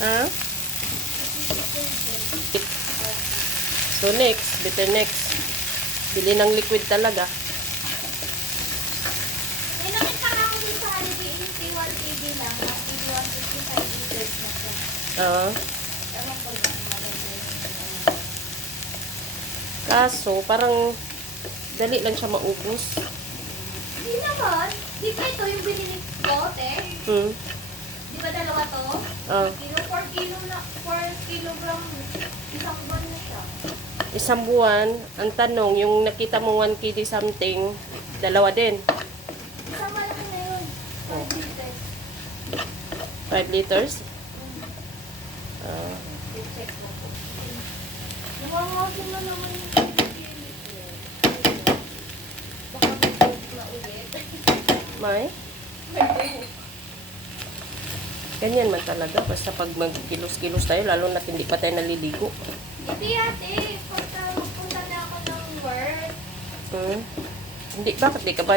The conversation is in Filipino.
Ha? So next, better next. Bili ng liquid talaga. May nakita ka ako dito sa Holiday Inn, 1 kg lang. Ang 155 liters na siya. Ewan ko lang. Kaso, parang dali lang siya maubos. Hindi naman. Di ba ito yung binili ko, te? Di ba dalawa to? 4 kilo na, 4 kilogram. Isang buwan na siya. Isang buwan, ang tanong, yung nakita mo 1 kg something, dalawa din. Isang malaki na yun. 5 liters. 5 liters? I-check mo po. Nangangasin na naman yung baka may coke na ulit. May? Ganyan man talaga. Basta pag magkilos-kilos tayo, lalo na hindi pa tayo naliligo. Hindi ate, pagka magpunta na ako ng work, Hindi, bakit di ka ba